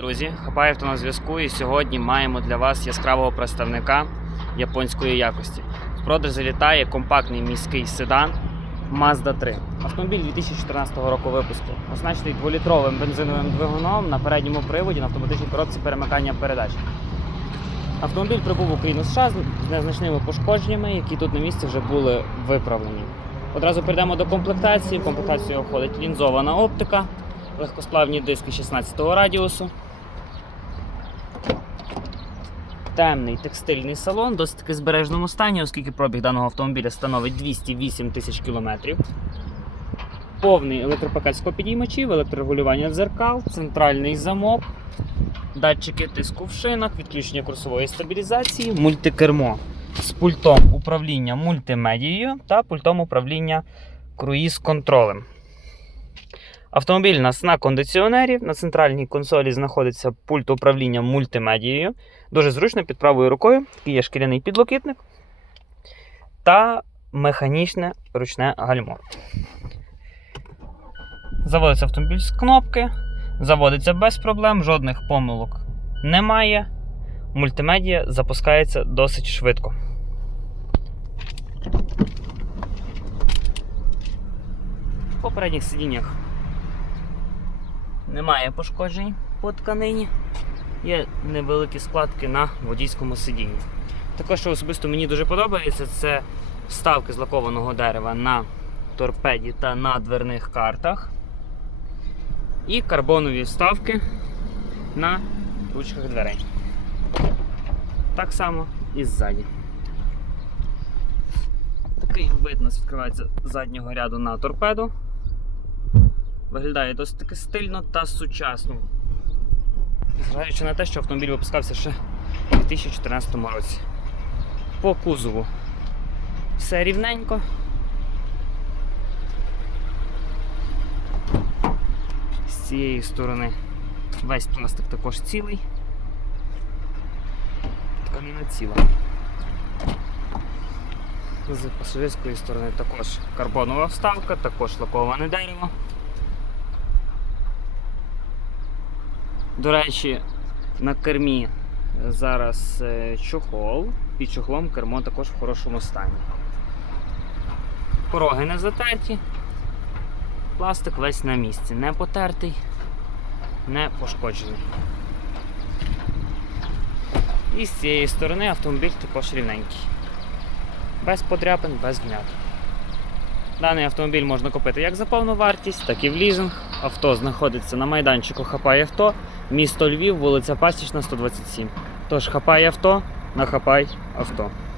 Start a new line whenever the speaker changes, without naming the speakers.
Друзі, Хапаєв на зв'язку і сьогодні маємо для вас яскравого представника японської якості. В продаж залітає компактний міський седан Mazda 3. Автомобіль 2014 року випуску, оснащений 2-літровим бензиновим двигуном на передньому приводі на автоматичній коробці перемикання передач. Автомобіль прибув в Україну США з незначними пошкодженнями, які тут на місці вже були виправлені. Одразу перейдемо до комплектації. В комплектацію входить лінзована оптика, легкосплавні диски 16 го радіусу. Темний текстильний салон, досить таки збережному стані, оскільки пробіг даного автомобіля становить 208 тисяч кілометрів. Повний електропакет склопідіймачів, електрорегулювання дзеркал, центральний замок, датчики тиску в шинах, відключення курсової стабілізації, мультикермо з пультом управління мультимедією та пультом управління круїз-контролем. Автомобіль у нас на кондиціонері. На центральній консолі знаходиться пульт управління мультимедією. Дуже зручно під правою рукою. Такий є шкіряний підлокітник та механічне ручне гальмо. Заводиться автомобіль з кнопки, заводиться без проблем, жодних помилок немає. Мультимедіа запускається досить швидко. В попередніх сидіннях немає пошкоджень по тканині. Є невеликі складки на водійському сидінні. Також, що особисто мені дуже подобається, це вставки з лакованого дерева на торпеді та на дверних картах. І карбонові вставки на ручках дверей. Так само і ззаді. Такий вид у нас відкривається заднього ряду на торпеду. Виглядає досить таки стильно та сучасно. Зважаючи на те, що автомобіль випускався ще у 2014 році. По кузову все рівненько. З цієї сторони весь пластик також цілий. Тканина ціла. З пасажирської сторони також карбонова вставка, також лаковане дерево. До речі, на кермі зараз е, чохол, під чохлом кермо також в хорошому стані. Пороги не затерті, пластик весь на місці, не потертий, не пошкоджений. І з цієї сторони автомобіль також рівненький. Без подряпин, без вмят. Даний автомобіль можна купити як за повну вартість, так і в лізинг. Авто знаходиться на майданчику Хапай авто, місто Львів, вулиця Пасічна, 127. Тож хапай авто нахапай авто.